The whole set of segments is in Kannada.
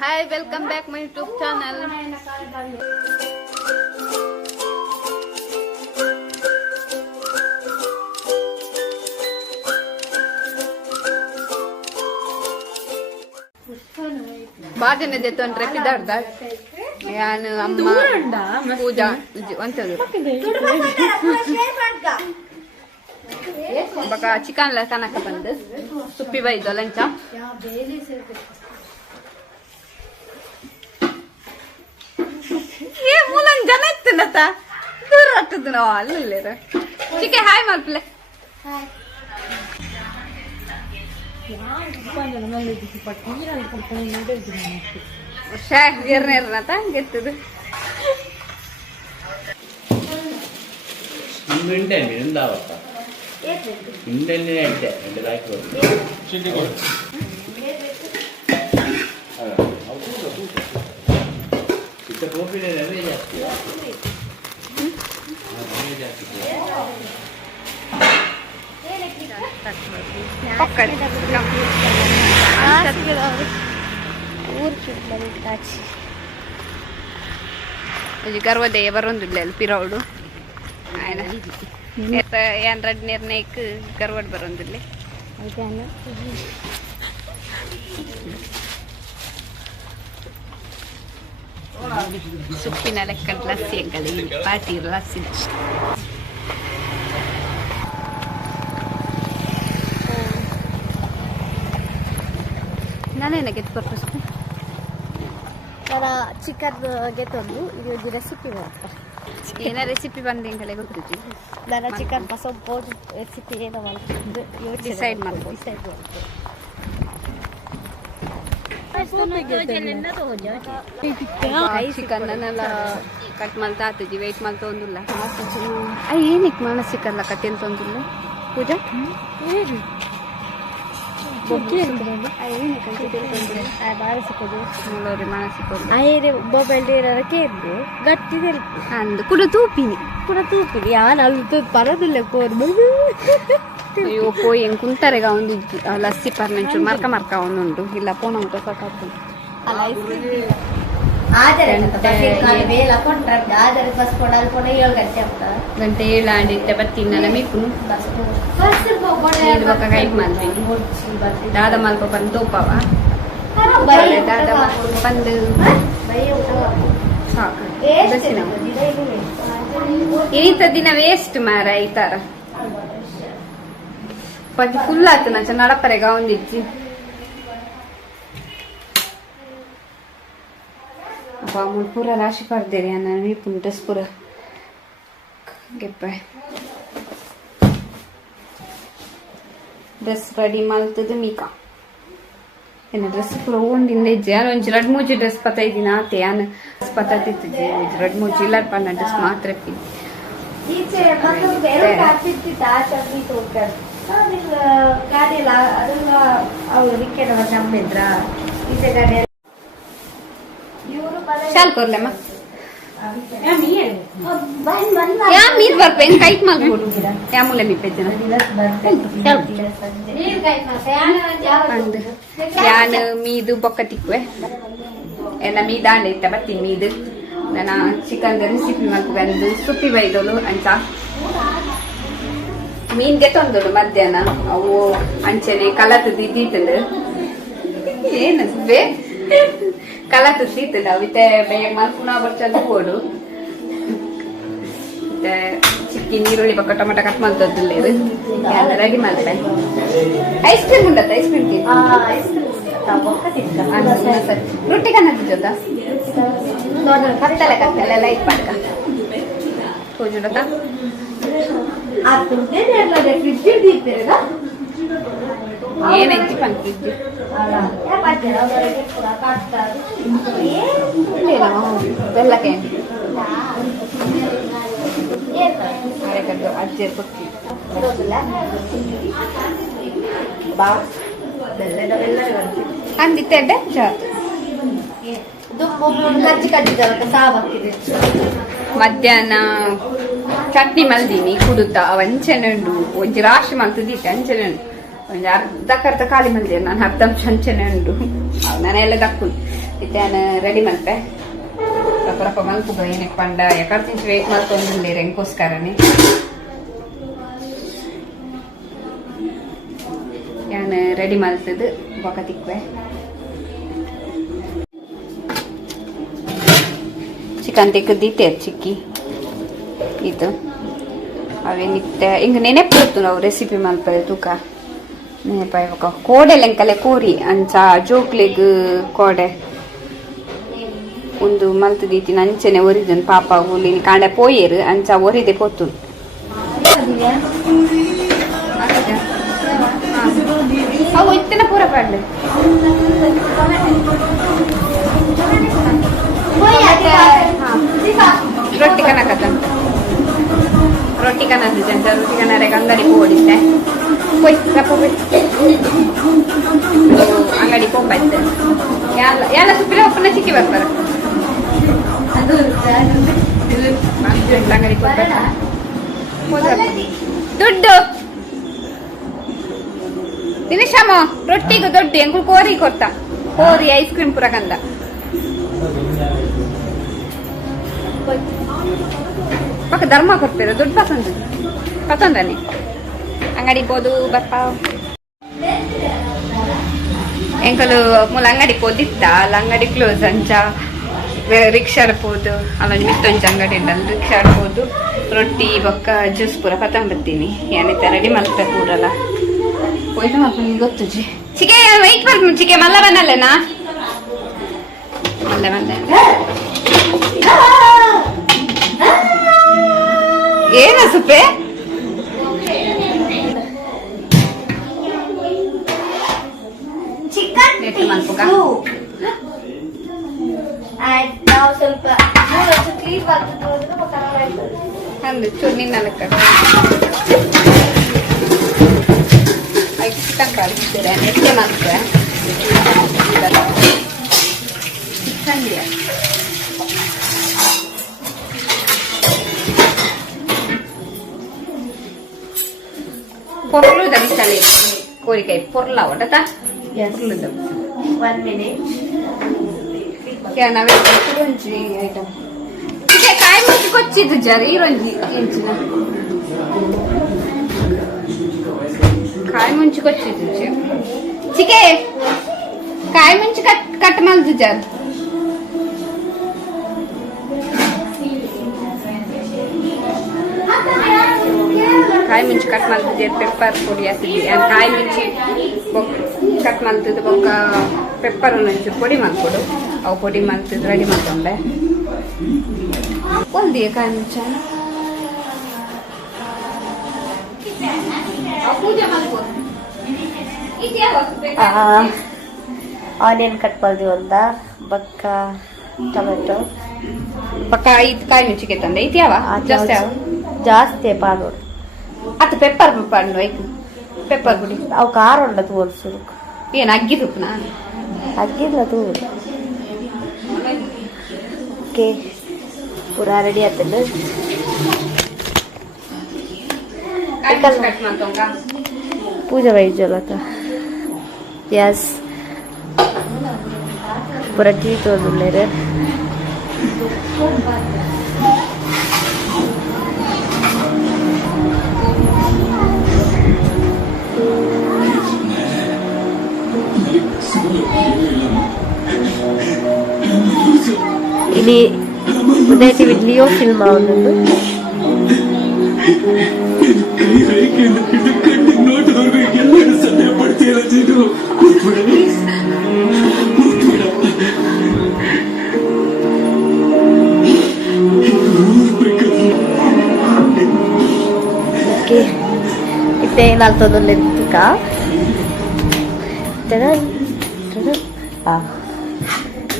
Hi, welcome back my YouTube channel. ಬಾಜನೆ ದೇತು ಅಂದ್ರೆ ಪಿದಾರ್ದ ಯಾನು ಅಮ್ಮ ಪೂಜಾ ಅಂತದು ಬಕ ಚಿಕನ್ ಲ ಕನಕ ಬಂದು ಸುಪ್ಪಿ ಬೈದು ಲಂಚ ಏ ಮೂಲಂಗ್ ಜನ ಇತ್ತನತ ದೂರ ಹತ್ತದ ನಾವು ಅಲ್ಲಿರ ಚಿಕೆ ಹಾಯ್ ಮಲ್ಪಲೆ ಹಾಯ್ ೇರ್ನೇರ್ನತ ಗೆತ್ತದು ಗರ್ವದೆಯ ಬರೋದಿಲ್ಲ ಪಿರೌಡು ಏನ್ ರಡ್ ನಿರ್ಣಯಕ್ಕೆ ಗರ್ವಡ್ ಬರೋದಿಲ್ಲ ಸುಪ್ಪಿನ ಲೆಕ್ಕ ಲಸ್ಸಿ ಪಾರ್ಟಿ ಲಸ್ಸಿ ನಾನೇನ ಗೆತ್ಕೊಟ್ಟು ನಾನು ಚಿಕನ್ ಗೆತ್ತೊಂದು ಇದು ರೆಸಿಪಿ ಮಾಡ್ತಾರೆ ಏನ ರೆಸಿಪಿ ಬಂದು ಕಡೆ ಗೊತ್ತಿತ್ತು ನಾನು ಚಿಕನ್ ಸ್ವಲ್ಪ ರೆಸಿಪಿ ಏನೋ ಮಾಡ್ಕೊಂಡು ಡಿಸೈಡ್ ಮಾಡ್ಬೋದು ಚಿಕನ್ನೆಲ್ಲ ಕಟ್ ಮಾಡ್ತಾ ಆತಜಿ ವೆಯ್ಟ್ ಮಾಡ್ತಾ ಒಂದಿಲ್ಲ ಏನಕ್ಕೆ ಮಾನಸಿಕಲ್ಲ ಕತೆ ಅಂತ ಒಂದಿಲ್ಲ ಪೂಜಾ ಮೊಬೈಲ್ ಕೇಳಿದ್ರು ಗಟ್ಟಿದೆ ಅಂದು ಕೂಡ ತೂಪಿನಿ ಯಾನ್ ಅಲ್ಲಿ ಬರೋದಿಲ್ಲ ಅಯ್ಯೋ ಪೋಯಿ ಹೆಂಗ್ ಕುಂತಾರೆಗ ಒಂದು ಲಸ್ಸಿ ಪರ್ನೆಂಚೂರು ಮರ್ಕ ಅವನುಂಟು ಇಲ್ಲ ಪೋನ ಊಟ ಸಾಕಾಗ್ತದೆ ಗಂಟೆ 7 ಆಂಡಿತ್ತೆ ಬತ್ತಿನ ಮೀಕುನು ಕೈಟ್ ಮಾಡ್ತೀನಿ ದಾದ ಮಲ್ಪ ಬಂದು ತೋಪವ ದಾದ ಮಲ್ಪ ಬಂದು ಸಾಕು ಈತ ದಿನ ವೇಸ್ಟ್ ಮಾರ ಈ ತರ ಪತಿ ಫುಲ್ ಆಯ್ತು ನಾ ನಡಪರೆಗ ಒಂದಿಚ್ಚಿ ಪೂರ ರಾಶಿ ಪಡ್ದೇರಿ ನಾನು ಪುಂಟಸ್ ಪೂರ ಗೆಪ್ಪ ಡ್ರೆಸ್ ರೆಡಿ ಮಲ್ತದು ಮೀಕ ಏನ ಡ್ರೆಸ್ ಪೂರ ಓಂದಿಂದ ಇಜ್ಜೆ ನಾನು ಒಂಜಿ 2-3 ಡ್ರೆಸ್ ಪತ್ತೈದಿನ ಆತೆ ನಾನು ಡ್ರೆಸ್ ಪತ್ತಿತ್ತಿದ್ದೆ 2-3 ಇಲ್ಲ ಪನ್ನ ಡ್ರೆಸ್ ಮಾತ್ರ ಶಾಲ್ ಕೊರ್ಲೆಮ್ಮ ಯಾ ಮೀರ್ ಬರ್ಪೇನ್ ಕೈಟ್ ಮಾಡ್ಬೋದು ಯಾ ಮೂಲೆ ಮೀಪೆಜ್ಜನ ಯಾನ್ ಮೀದು ಬೊಕ್ಕ ತಿಕ್ಕುವೆ ಎಲ್ಲ ಮೀದಾಂಡೆ ಇತ್ತ ಬತ್ತೀನಿ ಮೀದು ನನ್ನ ಚಿಕನ್ ರೆಸಿಪಿ ಮಾಡ್ಕೊ ಬಂದು ಸುಪ್ಪಿ ಬೈದೋಳು ಅಂಚ ಮೀನ್ಗೆ ತೊಂದಳು ಮಧ್ಯಾಹ್ನ ಅವು ಅಂಚನೆ ಕಲತದ್ದು ಇದ್ದೀತಂದು ಏನಸ್ಬೇ ಕಲತು ಸೀತಲ್ಲ ಮತ್ತೆ ಬೇಗ ಮಲ್ಪುನ ಬರ್ಚಂದು ಓಡು ಮತ್ತೆ ಚಿಕ್ಕಿ ನೀರುಳ್ಳಿ ಪಕ್ಕ ಟೊಮೆಟೊ ಕಟ್ ಮಾಡ್ತದ್ದು ರೆಡಿ ಮಾಡ್ತೆ ಐಸ್ ಕ್ರೀಮ್ ಉಂಟತ್ತ ಐಸ್ ಕ್ರೀಮ್ ರೊಟ್ಟಿ ಕನ್ನಡ ಜೊತ ಕತ್ತಲೆ ಲೈಟ್ ಪಡ್ಕ ಕೂಜುಡತ ಏನಂಚಿ ಪಂಕಿದ್ದು ಬೆಲ್ಲಕ್ಕೆ ಅಜ್ಜಿ ಕೊಟ್ಟಿ ಬಾ ಅಂದಿತ್ತೆ ಮಧ್ಯಾಹ್ನ ಚಟ್ನಿ ಮಲ್ದೀನಿ ಕುಡುತ್ತ ಅವಂಚೆನುಂಡು ಒಂಜಿ ರಾಶಿ ಮಲ್ತದಿತ್ತೆ ಅಂಚೆನುಂಡು ಒಂದು ಅರ್ಧ ಕರ್ಧ ಖಾಲಿ ಮಂದಿರ ನಾನು ಅರ್ಧ ಚಂಚನೆ ಉಂಟು ನಾನೆಲ್ಲ ದಕ್ಕು ಇತ್ತೇನು ರೆಡಿ ಮಲ್ಪೆ ಸ್ವಲ್ಪ ಮಲ್ಪುಗ ಏನಕ್ಕೆ ಪಂಡ ಯಾಕಡೆ ತಿಂಚು ವೇಟ್ ಮಾಡ್ಕೊಂಡು ಹೆಂಗೋಸ್ಕರನೇ ನಾನು ರೆಡಿ ಮಲ್ತದ್ದು ಬೊಕ್ಕ ತಿಕ್ವೆ ಚಿಕನ್ ತೆಗೆದಿತ್ತೆ ಚಿಕ್ಕಿ ಇದು ಅವೇನಿತ್ತೆ ಹಿಂಗೆ ನೆನೆಪು ನಾವು ರೆಸಿಪಿ ಮಲ್ಪದೆ ತೂಕ ನೆನಪ ಇವಾಗ ಕೋಡೆ ಲೆಂಕಲೆ ಕೋರಿ ಅಂಚ ಜೋಕ್ಲೆಗ್ ಕೋಡೆ ಒಂದು ಮಲ್ತದೀತಿ ಅಂಚನೆ ಒರಿದನ್ ಪಾಪ ಹುಲಿ ಕಾಂಡೆ ಪೋಯೇರು ಅಂಚ ಒರಿದೆ ಪೊತ್ತು ಅವು ಇತ್ತಿನ ಪೂರ ಪಾಡ್ಲೆ ರೊಟ್ಟಿ ಕನಕತ್ತ ರೊಟ್ಟಿ ಕನದ್ದು ಜಂತ ರೊಟ್ಟಿ ಕನರೆಗೆ ಅಂಗಡಿ ಹೋಡಿದ್ದೆ ಹೋಯ್ ರಪ್ಪ ಹೋಯ್ ಅಂಗಡಿ ಹೋಗ್ಬಾಯ್ತೆ ಎಲ್ಲ ಸುಪ್ಪಿನ ಒಪ್ಪನ ಚಿಕ್ಕಿ ಬರ್ತಾರೆ ಅಂಗಡಿ ದುಡ್ಡು ದಿನೇಶಮ್ಮ ರೊಟ್ಟಿಗೂ ದೊಡ್ಡ ಎಂಕು ಕೋರಿ ಕೊಡ್ತಾ ಕೋರಿ ಐಸ್ ಕ್ರೀಮ್ ಪೂರ ಕಂದ ಪಕ್ಕ ಧರ್ಮ ಕೊಡ್ತೀರ ದುಡ್ಡು ಪಸಂದನಿ ಅಂಗಡಿ ಹೋದು ಬರ್ಪ ಎಂಕಲು ಮೂಲ ಅಂಗಡಿ ಹೋದಿತ್ತ ಅಲ್ಲ ಅಂಗಡಿ ಕ್ಲೋಸ್ ಅಂಚ ರಿಕ್ಷಾ ಆಡ್ಬೋದು ಅಲ್ಲ ಮಿತ್ತೊಂಚ ಅಂಗಡಿ ಉಂಟಲ್ಲ ರಿಕ್ಷಾ ಆಡ್ಬೋದು ರೊಟ್ಟಿ ಬೊಕ್ಕ ಜ್ಯೂಸ್ ಪೂರ ಪತಂಬತ್ತೀನಿ ಏನಿತ್ತ ರೆಡಿ ಮಾಡ್ತಾ ಪೂರಲ್ಲ ಹೋಯ್ತು ಮಕ್ಕ ನಿಂಗೆ ಗೊತ್ತುಜಿ ಚಿಕೆ ವೈಟ್ ಬರ್ತೀನಿ ಚಿಕೆ ಮಲ್ಲ ಬನ್ನಲ್ಲೇನಾ ಮಲ್ಲೆ ಮಲ್ಲೆ ಏನ ಸುಪ್ಪೆ ನೆಟ್ಟು ಮಲ್ಪುಗ ಅಂದು ಚೂರು ನಿನ್ನ ಲೆಕ್ಕ ಚಿಕನ್ ಕಳಿಸ್ತೀರ ನೆಟ್ಟೆ ಮಲ್ಪೆ ಚಿಕನ್ పొర్లు దమిస్తాలి కోరికాయ పొర్ల ఒకట పొర్లు దమ్ 1 minute क्या नवे ronji item चिके काय ಮುಂಚಿಕೊಚ್ಚಿದ್ದು ಜರಿ ronji ಇಂಚಿನ काय ಮುಂಚಿಕೊಚ್ಚಿದ್ದು ಚಿಕೆ काय ಮುಂಚಿ ಕಟ್ ಮಾಡ್ದು ಜರ್ ಕಾಯಿ ಮುಂಚೆ ಕಟ್ ಮಾಡ್ತಿದ್ದೆ ಪೆಪ್ಪರ್ ಪುಡಿ ಹಾಕಿದ್ವಿ ಕಾಯಿ ಮುಂಚೆ ಕಟ್ ಮಾಡ್ತಿದ್ದು ಬೊಕ್ಕ ಪೆಪ್ಪರ್ ಒಂಚೂರು ಪುಡಿ ಮಾಡ್ಕೊಡು ಅವು ಪುಡಿ ಮಾಡ್ತಿದ್ದು ರೆಡಿ ಮಾಡ್ಕೊಂಡೆ ಒಂದಿಯ ಕಾಯಿ ಮುಂಚೆ ಆನಿಯನ್ ಕಟ್ ಮಾಡಿದ್ವಿ ಒಂದ ಬಕ್ಕ ಟೊಮೆಟೊ ಪಕ್ಕ ಇದು ಕಾಯಿ ಮುಂಚಿಗೆ ತಂದೆ ಇದ್ಯಾವ ಜಾಸ್ತಿ ಜಾಸ್ತಿ ಪಾಡು ಅದು ಪೆಪ್ಪರ್ ಪಂಡು ಐಕು ಪೆಪ್ಪರ್ ಪುಡಿ ಅವು ಖಾರ ಉಂಡ ತೋರಿಸು ಏನು ಅಗ್ಗಿದುಪ್ಪನ ಅಗ್ಗಿಲ್ಲ ತೂರು ಓಕೆ ಪೂರಾ ರೆಡಿ ಆತಲ್ಲ ಪೂಜಾ ವೈದ್ಯಲತ ಯಸ್ ಪೂರಾ tea ತೋರ್ದುಲ್ಲೇರೆ ini udah di video film awalnya oke itu nalto dulu tika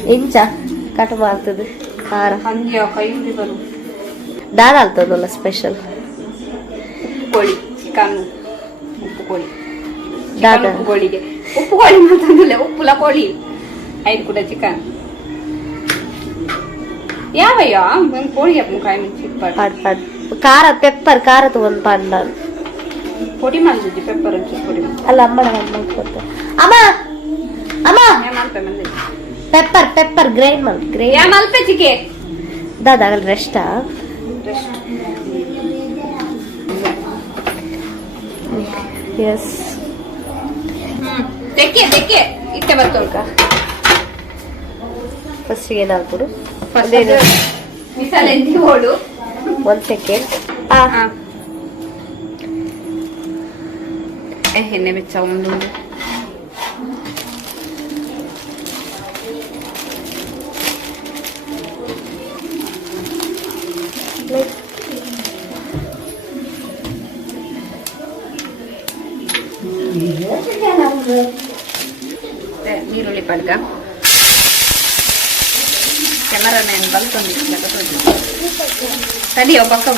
ಇಂಚ ಕಟ್ ಮಾಡ್ತದೆ ಖಾರ ದಾಲ್ ಆಗ್ತದಲ್ಲ ಸ್ಪೆಷಲ್ ಕೋಳಿ ಚಿಕನ್ ಉಪ್ಪು ಕೋಳಿ ದಾದ ಕೋಳಿಗೆ ಉಪ್ಪು ಕೋಳಿ ಮಾತಂದಿಲ್ಲ ಉಪ್ಪುಲ ಕೋಳಿ ಐದು ಕೂಡ ಚಿಕನ್ ಯಾವಯ್ಯ ಒಂದು ಕೋಳಿ ಹಾಕು ಕಾಯಿ ಮುಂಚೆ ಖಾರ ಪೆಪ್ಪರ್ ಖಾರದ ಒಂದು ಪಂಡ ಪುಡಿ ಮಾಡಿದ್ದಿ ಪೆಪ್ಪರ್ ಒಂಚೂರು ಪುಡಿ ಅಲ್ಲ ಅಮ್ಮನ ಮಾಡ್ಕೊಡ್ತೆ ಅಮ್ಮ ಅಮ್ಮ ಮಾಡ್ತಾ ಬಂದಿದ್ದೆ ಪೆಪ್ಪರ್ ಗ್ರೈಂಡ್ ಮಾಡಿ ಗ್ರೈಂಡ್ ಮಲ್ಪೆ ಚಿಕೆ ದಾದಾಗಲ್ ರೆಸ್ಟಾ ಎಸ್ ತೆಕ್ಕೆ ಇಟ್ಟೆ ಬರ್ತೋಳ್ಕ ಫಸ್ಟಿಗೆ ಏನು ಹಾಕ್ಬಿಡು ಮಿಸಾಲೆ ಓಡು 1 ಸೆಕೆಂಡ್ ಎಣ್ಣೆ ಬೆಚ್ಚ ಒಂದು ನೀರುಳ್ಳಿ ಪಡ್ಕ ಕ್ಯಾಮರಾಮ್ಯಾನ್ ಬಂದ್ಕೊಂಡಿಲ್ಲ ತಡಿಯೋ ಪಕ್ಕ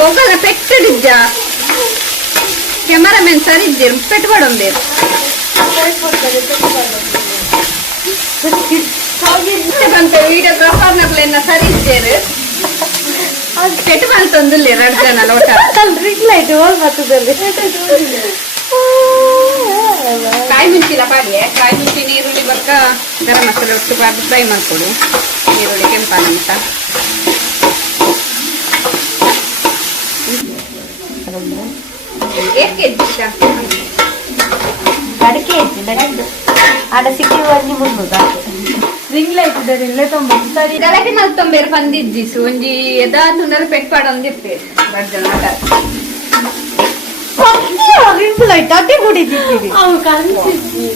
ಮೊಗಲ ಪೆಟ್ಟಿದ್ದ ಕ್ಯಾಮರಾಮ್ಯಾನ್ ಸರಿ ಇದ್ದೀರು ಪೆಟ್ಬಾಡೊಂದೇರು ಬಂತ ವಿಡಿಯೋಗ್ರಾಫರ್ನ ಸರಿ ಇದ್ದೇರು ಪೆಟ್ಟು ಬಂತೊಂದಿಲ್ಲ 2 ಜನ ಲೋಟ ರಿಂಗ್ ಲೈಟ್ ಹೋಗ್ಬರ್ತದಲ್ಲಿ ಕಾಯಿ ಮುಂಚಿಲ್ಲ ಪಾಡಿಗೆ ಕಾಯಿ ಮುಂಚಿ ನೀರುಳ್ಳಿ ಬರ್ಕ ಗರಂ ಮಸಾಲೆ ಒಟ್ಟು ಬಾರ್ದು ಫ್ರೈ ಮಾಡ್ಕೊಡು ಈರುಳ್ಳಿ ಕೆಂಪಾನಂತ ಅಡಿಕೆ ಐತಿ ನಡೀತು ಆಡ ಸಿಕ್ಕಿ ಒಂಜಿ ಮುನ್ನೂರು ರಿಂಗ್ ಲೈಟ್ ಇಲ್ಲೇ ತೊಂಬತ್ತು ಗಲಾಟೆ ಮಲ್ತೊಂಬೇರು ಬಂದಿದ್ದಿಸು ಒಂಜಿ ಎದಾದ್ನುಂಡಲ ಪೆಟ್ ಪಾಡೊಂದಿರ್ತೆ ಬರ್ಜನ ರಿಂಗ್ ಲೈಟ್ ಅದೇ ಕುಡಿದಿದ್ದೀವಿ ಅವು ಕನ್ಸಿದ್ವಿ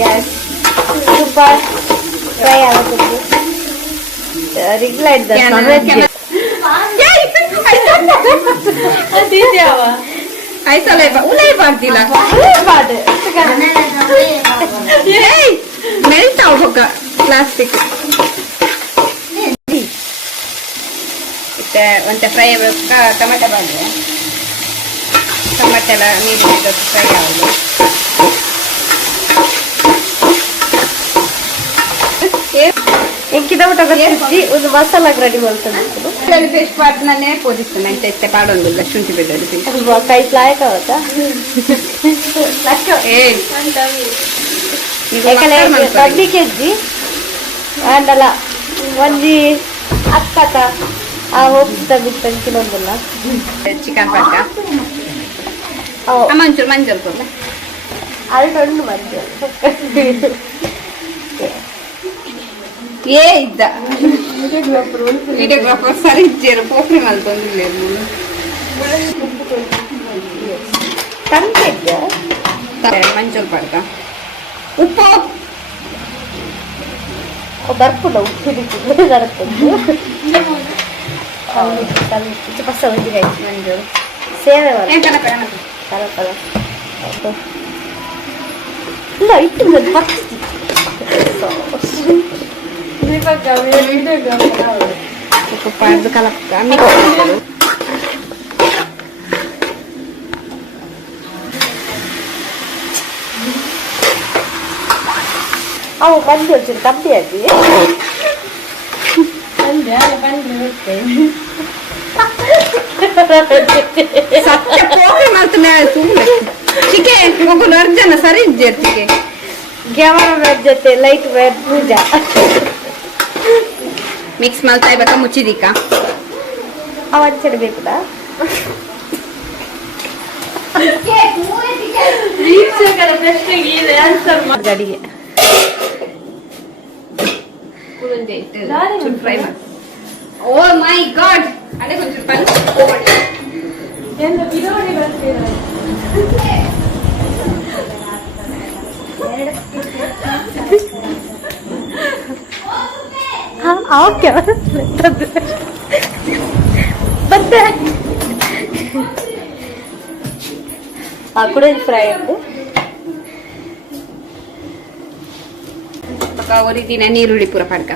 ಯಸ್ ಸೂಪರ್ ಫ್ರೈ ಆಗುತ್ತೆ ರಿಂಗ್ ಲೈಟ್ ಆಯ್ತಲ್ಲ ಉಲೈ ಬಾರ್ದಿಲ್ಲ ಮೆಲ್ಟ್ ಆಗ್ಬೇಕ ಪ್ಲಾಸ್ಟಿಕ್ ಮತ್ತೆ ಫ್ರೈ ಆಗ್ಬೇಕ ಟೊಮೆಟೊ ಬಾಂದ್ರೆ ಟೊಮೆಟೊ ಎಲ್ಲ ನೀರು ಫ್ರೈ ಆಗೋದು ಎಂಕಿದ ಊಟ ಗೊತ್ತಿದ್ದಿ ಒಂದು ಮಸಾಲ ರೆಡಿ ಮಾಡ್ಕೊಂಡು ಪೇಸ್ಟ್ ಪಾಡ್ನೇ ಪೋದಿಸ್ತಾನೆ ಎಂತ ಪಾಡೊಂದಿಲ್ಲ ಶುಂಠಿ ಬೆಳ್ಳುಳ್ಳಿ ಪೇಸ್ಟ್ ಕೈ ಫ್ಲಾಯ್ಟ್ ಆವತ್ತ ಕಡ್ಲಿ ಕೆಜಿ ಅಂಡಲ್ಲ ಒಂಜಿ ಅಕ್ಕತ ಆ ಹೋಗ್ತಾ ಬಿಟ್ಟು ತಿನ್ನೊಂದಿಲ್ಲ ಚಿಕನ್ ಪಡ್ಕ ಮಂಚೂರು ಮಂಜಲ್ ಕೊಡ್ಲ ಅಲ್ಟೊಂಡು ಮಂಜು ಏ ಇದ್ದ ವಿಡಿಯೋಗ್ರಾಫರ್ ಸರಿ ಇದ್ದೇರು ಪೋಖ್ರಿ ಮಲ್ತೊಂದಿಲ್ಲ ತಂದಿದ್ದೆ ಮಂಚೂರು ಪಡ್ಕ ಉಪ್ಪು ಬರ್ಪುಡ ಉಪ್ಪಿಟ್ಟು ಬರ್ತದ್ದು ಪಸ ಒಂದಿಗೆ ಆಯ್ತು ಮಂಜು ಸೇವೆ ಕಲಪದ ಇಲ್ಲ ಇಟ್ಟು ಉಪ್ಪು ಪಾಡ್ದು ಕಲಪ್ಪ ಮಿಕ್ಸ್ ಅವು ಮಂದಿ ಒಂಚೂರು ಕಮ್ಮಿ ಆಗಿ ಸತ್ಯ ಪೋಖ್ರಿ ಮಾಡ್ತಾನೆ ಸುಮ್ಮನೆ ಚಿಕೆ ಮಗು ಅರ್ಜನ ಸರಿ ಇದ್ದೆ ಚಿಕೆ ಕ್ಯಾಮರಾ ಜೊತೆ ಲೈಟ್ ವೇರ್ ಪೂಜಾ ಮಿಕ್ಸ್ ಮಾಡ್ತಾ ಇರ್ಬೇಕಾ ಮುಚ್ಚಿದಿಕ್ಕ ಅವ ಹಚ್ಚಿಡ್ಬೇಕಲ್ಲ ಗಡಿಗೆ ಫ್ರೈ ಮಾಡಿ ಓ ಮೈ ಗಾಡ್ ಅದೇ ಕೊಂಚೂರು ಪಂಚ್ ಓಕೆ ಮತ್ತೆ ಆ ಕೂಡ ಫ್ರೈ ಉಂಟು ஒரு ದಿನ ನೀರುಳ್ಳಿ ಪೂರ ಪಡ್ಕ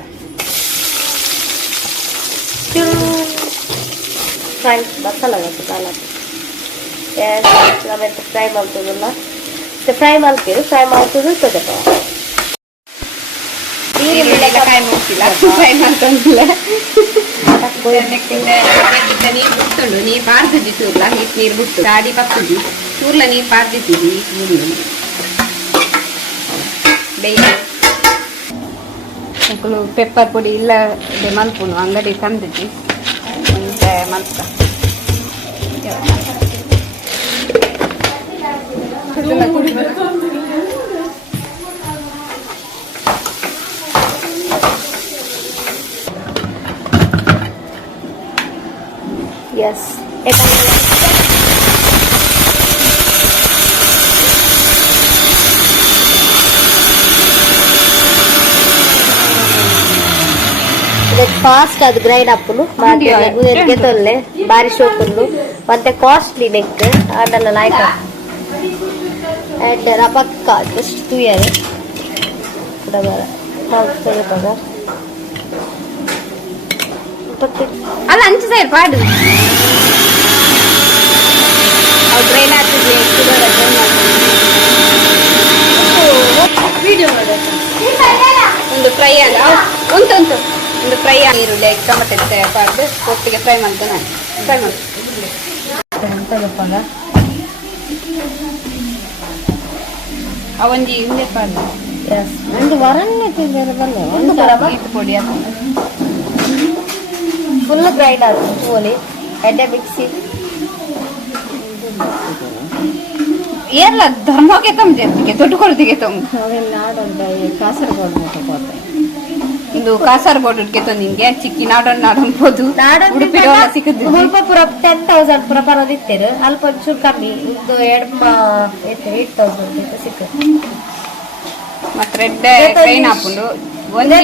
ಫ್ರೈ ಮಸಾಲ ನಾವೆಂತ ಫ್ರೈ ಮಾಡ್ತದಲ್ಲ ಫ್ರೈ ಮಾಡ್ತೀವಿ ಫ್ರೈ ಮಾಡ್ತದೆ ತೊಗೊಳ್ಳುವ ಕಾಯಿ ಮುಗಿಸಿಲ್ಲ ಫ್ರೈ ಮಾಡ್ಕೊಂಡಿಲ್ಲ ನೀರು ಬಿಟ್ಟುಂಡು ನೀರು ಪಾರ್ದಿದ್ದಿ ಚೂರ್ಲ ಹಿಟ್ಟು ನೀರು ಬಿಟ್ಟು ಗಾಡಿ ಪಕ್ಕದಿ ಚೂರ್ಲ ನೀರು ಪಾರ್ದಿದ್ದೀವಿ ಬೇಗ ಮಕ್ಕಳು ಪೆಪ್ಪರ್ ಪುಡಿ ಇಲ್ಲ ಮಲ್ಪುನು ಅಂಗಡಿ ತಂದಿದ್ದಿ ಮತ್ತೆ ಮಲ್ಕ Yes. ಫಾಸ್ಟ್ ಅದು ಗ್ರೈಂಡ್ ಅಪ್ಪಲು ತೊಲ್ಲೆ ಬಾರಿ ಶೋಕುಲು ಮತ್ತೆ ಕಾಸ್ಟ್ಲಿ ನೆಕ್ ಅದೆಲ್ಲ ಲಾಯ್ಕ ಅಂಡ್ ರಪಕ್ಕ ಜಸ್ಟ್ ತೂಯರು ಅಲ್ಲ ಅಂಚು ಸೈಡ್ ಪಾಡು ಗ್ರೈಂಡ್ ಆಗ್ತದೆ ಒಂದು ಫ್ರೈ ಆಗ ಉಂಟು ಒಂದು ಫ್ರೈ ಈರುಳ್ಳಿ ಟೊಮೆಟೊ ಪಾಡ್ದು ಒಟ್ಟಿಗೆ ಫ್ರೈ ಮಾಡ್ದು ನಾನು ಫ್ರೈ ಮಾಡಿ ಅವೊಂಜಿ ಹಿಂದೆ ಪಾಡ್ದು ಒಂದು ವರನ್ನೇ ತಿಂದರೆ ಬನ್ನಿ ಒಂದು ಪುಡಿ ಫುಲ್ ಗ್ರೈಂಡ್ ಆಗುತ್ತೆ ಓಲಿ ಎಡ್ಡೆ ಮಿಕ್ಸಿ ಏರ್ಲ ಧರ್ಮಕ್ಕೆ ತಂದೆ ದೊಡ್ಡ ಕೊಡ್ತಿಗೆ ತಂದು ಕಾಸರಗೋಡು ಇದು ಕಾಸರಗೋಡಿಗೆ ತಂದಿಂಗೆ ಚಿಕ್ಕಿ ನಾಡೋಣ ಅನ್ಬೋದು ಉಡುಪಿ ಸಿಕ್ಕಿದ್ದು ಸ್ವಲ್ಪ ಪುರ 10,000 ಪುರ ಬರೋದಿತ್ತೇರು ಅಲ್ಪ ಒಂಚೂರು ಕಮ್ಮಿ ಇದು 8,000 ಸಿಕ್ಕ ಮತ್ತೆ ರೆಡ್ ಟ್ರೈನ್ ಹಾಕೊಂಡು ಒಂದು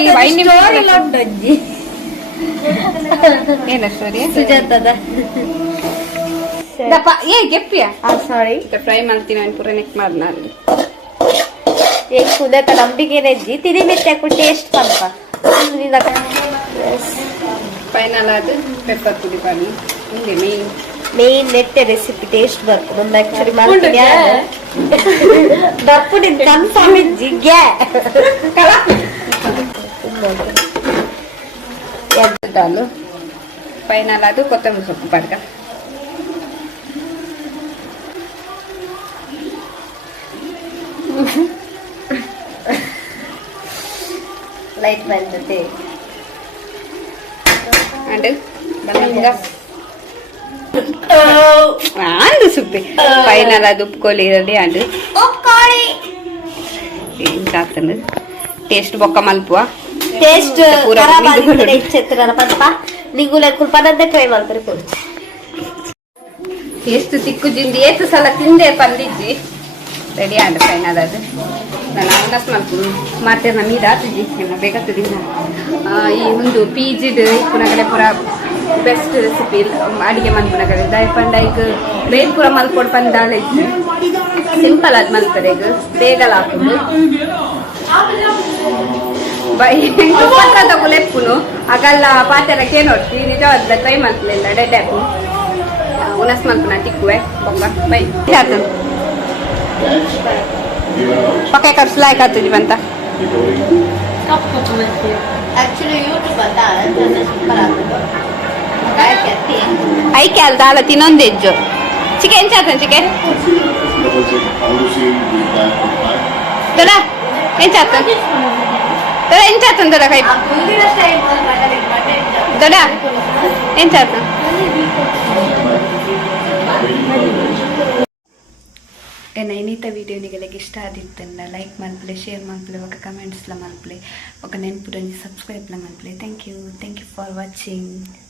ಒಂದೊಂಜಿ ಏನ ಸ್ಟೋರಿ ಸುಜಾತದ ಏ ಗೆಪ್ಪಿಯ ಸಾರಿ ಫ್ರೈ ಮಾಡ್ತೀನಿ ನಾನು ಪೂರ ನೆಕ್ ಮಾಡ್ನ ಅಲ್ಲಿ ಈಗ ಕುದಕ ನಂಬಿಕೆ ನೆಜ್ಜಿ ತಿರಿ ಮೆತ್ತೆ ಹಾಕೊಂಡು ಟೇಸ್ಟ್ ಬಂತ ಫೈನಲ್ ಅದು ಪೆಪ್ಪರ್ ಪುಡಿ ಪಾಡಿ ಹಿಂಗೆ ಮೇನ್ ನೆಟ್ಟೆ ರೆಸಿಪಿ ಟೇಸ್ಟ್ ಬರ್ತು ಒಂದು ಆಕ್ಚುಲಿ ಮಾಡ್ತೀನಿ ಬರ್ಪುಡಿ ಕನ್ಫರ್ಮ್ ಇಜ್ಜಿ ಗ್ಯಾ ದಾಲು ಫೈನಲ್ ಅದು ಕೊತ್ತಂಬರಿ ಸೊಪ್ಪು ಪಡ್ಕ ಲೈಟ್ ಬಂದತೆ ಅಂಡ್ ಅಂದು ಸುಪ್ಪಿ ಫೈನಲ್ ಅದು ಉಪ್ಕೋಲಿ ರೆಡಿ ಅಂಡ್ ಇಂತಾತಂದು ಟೇಸ್ಟ್ ಬೊಕ್ಕ ಮಲ್ಪುವ ಟೇಸ್ಟ್ ಇಚ್ಚೆತ್ತಿರ ಪಂಪ ನಿಂಗುಲ ಕುಲ್ಪನಂತೆ ಟ್ರೈ ಮಾಡ್ತಾರೆ ಎಷ್ಟು ತಿಕ್ಕು ಜಿಂದಿ ಏತು ಸಲ ತಿಂದೆ ಪಂದಿಜ್ಜಿ ರೆಡಿ ಆಂಡ್ ಫೈನಲ್ ಅದು ನಾನು ಅವನಸ್ ಮಾಡ್ತೀನಿ ಮತ್ತೆ ಮೀದ ಆತುಜಿ ಬೇಗ ತುದಿನ ಈ ಒಂದು ಪೀಜಿಡ್ ಪುನಗಡೆ ಪುರ ಬೆಸ್ಟ್ ರೆಸಿಪಿ ಅಡಿಗೆ ಮಲ್ಪುನಗಡೆ ದಯಪಂಡ ಈಗ ಬೇಗ ಪುರ ಮಲ್ಕೊಡ್ ಪಂದಾಲ ಇಜ್ಜಿ ಸಿಂಪಲ್ ಆಗಿ ಮಲ್ತಾರೆ ಈಗ ಬೇಗಲ ಹಾಕೊಂಡು ಪತ್ರ ತಗೊಲೆಪ್ಪುನು ಆಗಲ್ಲ ಪಾತೆರಕ್ಕೆ ನೋಡ್ತೀವಿ ನಿಜವಾದ ಟ್ರೈ ಮಾಡ್ಲಿಲ್ಲ ಡೆಡ್ ಆ್ಯಪು ಉನಸ್ ಮಲ್ಪುನ ತಿಕ್ಕುವೆ ಬೊಕ್ಕ ಬೈ ಪಕ್ಕ ಕರ್ಸ್ಲಾಯ್ ಕಾತುಜಿ ಬಂತ ಐಕೆ ಅಲ್ದ ಅಲ್ಲ ತಿನ್ನೊಂದು ಎಜ್ಜು ಚಿಕನ್ ಚಾತ ಚಿಕನ್ ದೊಡ ಏನ್ ಚಾತ ದೊಡ ಏನ್ ಚಾತ ದೊಡ ಕೈ ದೊಡ ಏನ್ ಚಾತ ನೈನಿತ ವಿಡಿಯೋ ನಿಗಳಿಗೆ ಇಷ್ಟ ಆದಿತ್ತಂದ ಲೈಕ್ ಮಾಡ್ಪ್ಲೆ ಶೇರ್ ಮಾಡ್ಪ್ಲೆ ఒక ಕಮೆಂಟ್ಸ್ಲ ಮಾಡ್ಪ್ಲೆ ఒక ನೆನ್ಪುರಂಜಿ ಸಬ್ಸ್ಕ್ರೈಬ್ಲ ಮಾಡ್ಪ್ಲೆ ಥ್ಯಾಂಕ್ ಯು ಫಾರ್ ವಾಚಿಂಗ್.